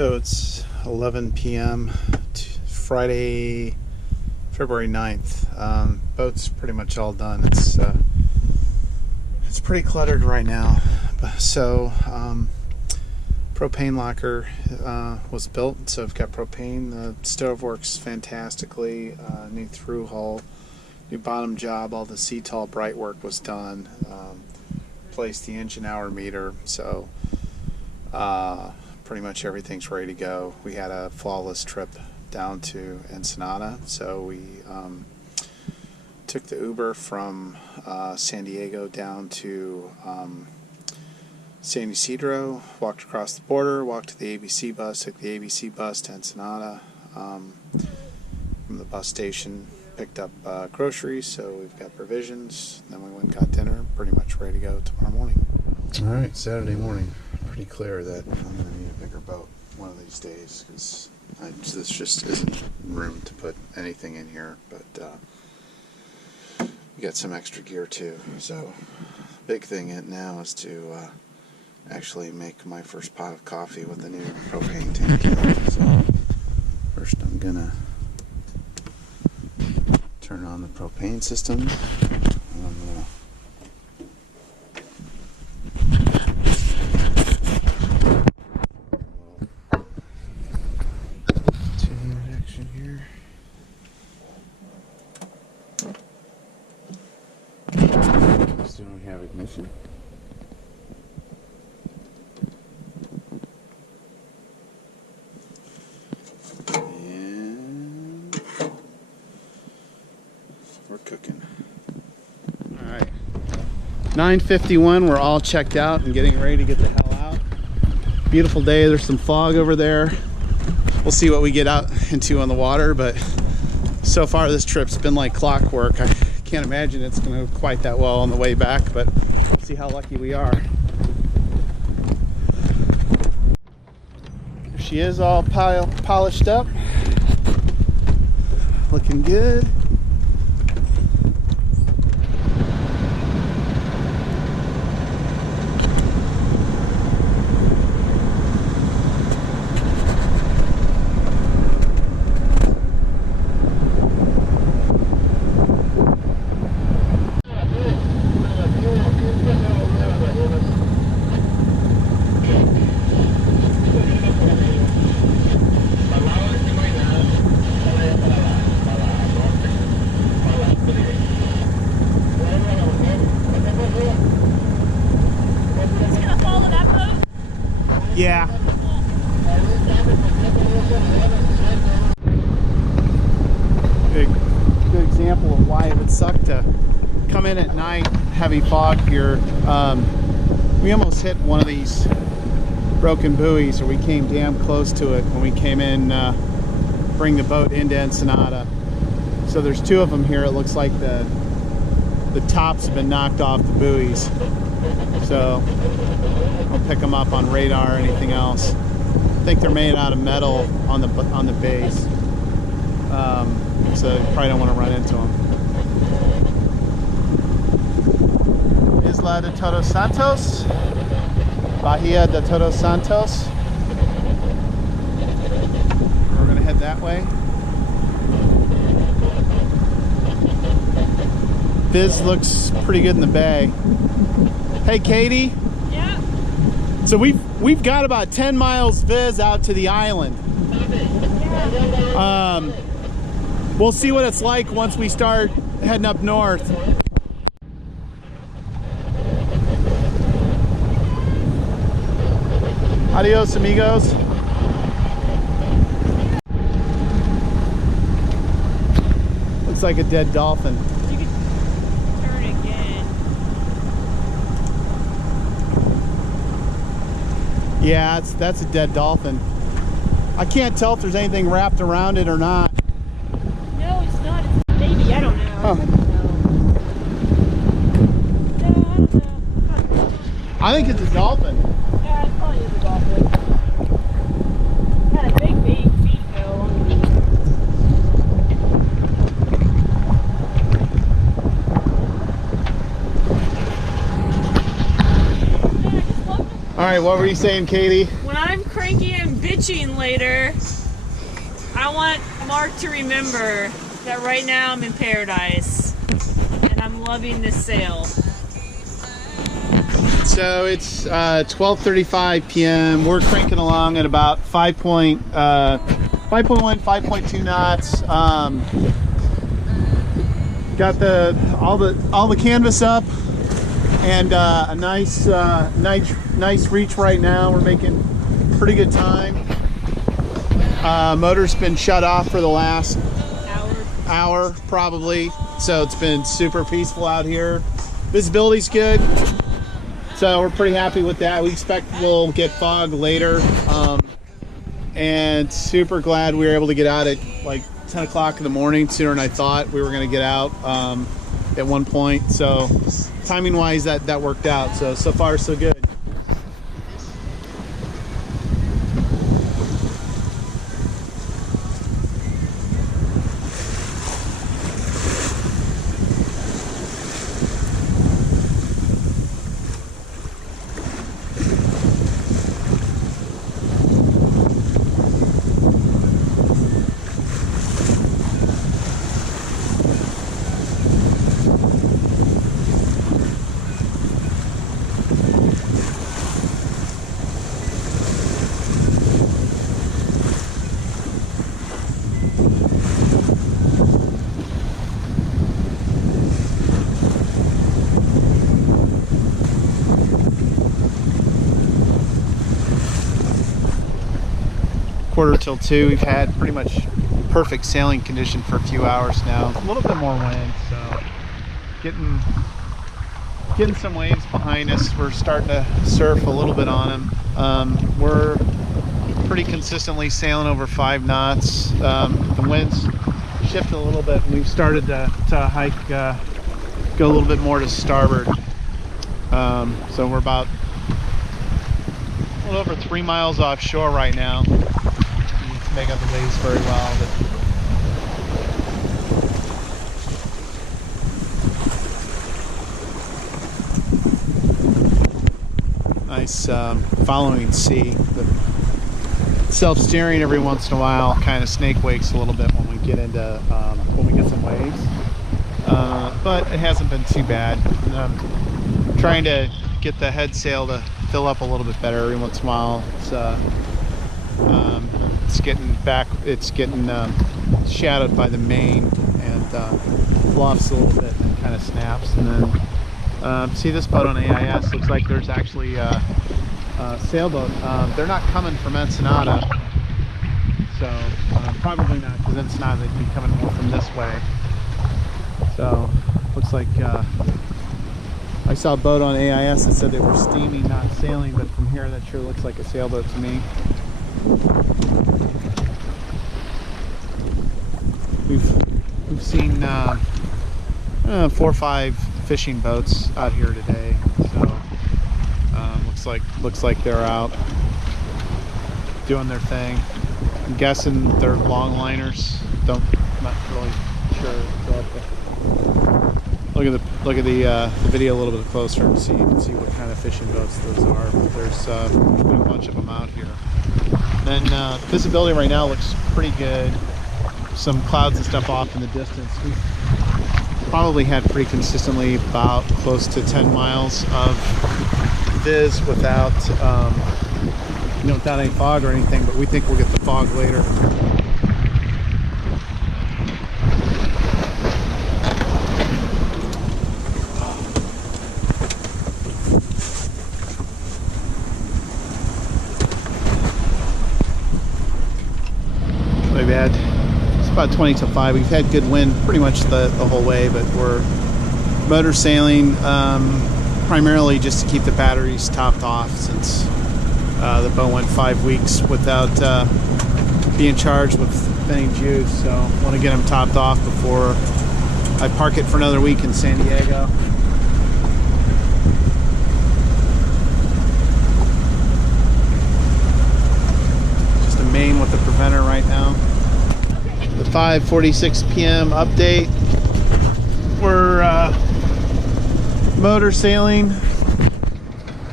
So it's 11 p.m. Friday, February 9th. Boat's pretty much all done. It's pretty cluttered right now. So propane locker was built, so I've got propane. The stove works fantastically. New through hull, new bottom job. All the C-tall bright work was done. Replaced the engine hour meter. So pretty much everything's ready to go. We had a flawless trip down to Ensenada, so we took the Uber from San Diego down to San Ysidro, walked across the border, walked to the ABC bus, took the ABC bus to Ensenada. From the bus station, picked up groceries, so we've got provisions. Then we went and got dinner, pretty much ready to go tomorrow morning. All right, Saturday morning. Pretty clear that I'm going to need a bigger boat one of these days, because this just isn't room to put anything in here, but we got some extra gear too. So big thing now is to actually make my first pot of coffee with the new propane tank. So first I'm gonna turn on the propane system, and I'm gonna don't have ignition. And we're cooking. All right. 9:51, we're all checked out and getting ready to get the hell out. Beautiful day, there's some fog over there. We'll see what we get out into on the water, but so far this trip's been like clockwork. I can't imagine it's going to go quite that well on the way back, but we'll see how lucky we are. There she is, all polished up, looking good. Yeah. Good example of why it would suck to come in at night, heavy fog here. We almost hit one of these broken buoys, or we came damn close to it when we came in, bring the boat into Ensenada. So there's two of them here. It looks like the tops have been knocked off the buoys. So I'll pick them up on radar or anything else. I think they're made out of metal on the base, so you probably don't want to run into them. Isla de Todos Santos, Bahia de Todos Santos. We're gonna head that way. Biz looks pretty good in the bay. Hey, Katie. Yeah. So we've got about 10 miles viz out to the island. Yeah. We'll see what it's like once we start heading up north. Adios, amigos. Looks like a dead dolphin. You could turn again. Yeah, that's a dead dolphin. I can't tell if there's anything wrapped around it or not. No, it's not. It's a baby. I don't know. Huh. No, I don't know. I think it's a dolphin. Yeah, it probably is a dolphin. Had a big feet though on the All right, what were you saying, Katie? When I'm cranky and big bitching later, I want Mark to remember that right now I'm in paradise and I'm loving this sail. So it's 12:35 p.m. We're cranking along at about 5.1, 5.2 knots. Got all the canvas up, and a nice reach right now. We're making pretty good time. Motor's been shut off for the last hour probably, so it's been super peaceful out here. Visibility's good. So we're pretty happy with that. We expect we'll get fog later, and super glad we were able to get out at like 10 o'clock in the morning, sooner than I thought we were going to get out at one point. So timing wise, that worked out. So far so good. Quarter till 2. We've had pretty much perfect sailing condition for a few hours now. A little bit more wind, so getting some waves behind us. We're starting to surf a little bit on them. We're pretty consistently sailing over 5 knots. The winds shifted a little bit. We've started to hike, go a little bit more to starboard. So we're about a little over 3 miles offshore right now. Make out the waves very well, but nice following sea. The self-steering every once in a while kind of snake wakes a little bit when we get into when we get some waves, but it hasn't been too bad. Trying to get the head sail to fill up a little bit better every once in a while. It's getting shadowed by the main, and bluffs a little bit and kind of snaps. And then see this boat on AIS, looks like there's actually a sailboat. They're not coming from Ensenada, so probably not, because Ensenada they'd be coming more from this way. So looks like I saw a boat on AIS that said they were steaming, not sailing, but from here that sure looks like a sailboat to me. We've seen 4 or 5 fishing boats out here today, so looks like they're out doing their thing. I'm guessing they're long liners. Not really sure. Look at the video a little bit closer and see what kind of fishing boats those are. There's been a bunch of them out here. And visibility right now looks pretty good. Some clouds and stuff off in the distance. We've probably had pretty consistently about close to 10 miles of viz without without any fog or anything, but we think we'll get the fog later. Bad. It's about 20 to 5. We've had good wind pretty much the whole way, but we're motor sailing primarily just to keep the batteries topped off, since the boat went 5 weeks without being charged with any juice. So I want to get them topped off before I park it for another week in San Diego. Just a main with the preventer right now. The 5:46 p.m. update. We're motor sailing.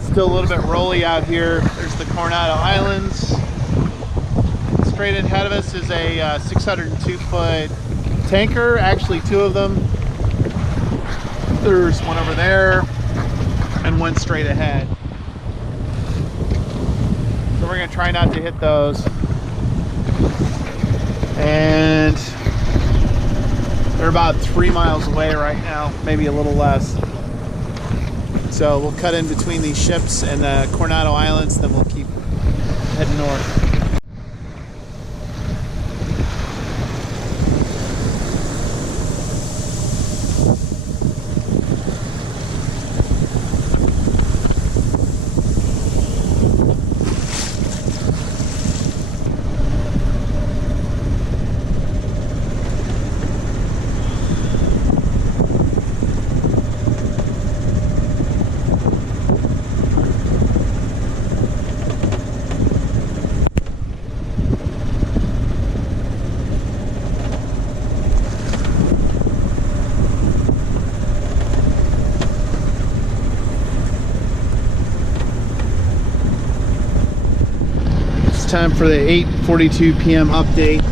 Still a little bit rolly out here. There's the Coronado Islands. straight ahead of us is a 602-foot tanker, actually two of them. There's one over there and one straight ahead. So we're going to try not to hit those. And they're about 3 miles away right now, maybe a little less. So we'll cut in between these ships and the Coronado Islands, then we'll keep heading north. Time for the 8:42 p.m. update.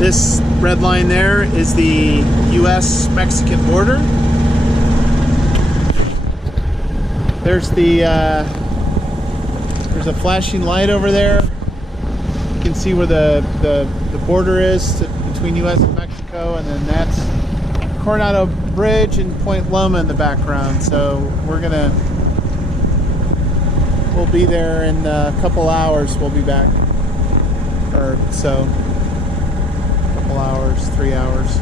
This red line there is the U.S.-Mexican border. There's there's a flashing light over there. You can see where the border is between U.S. and Mexico, and then that's Coronado Bridge and Point Loma in the background. So we'll be there in a couple hours. We'll be back, or so, couple hours, 3 hours.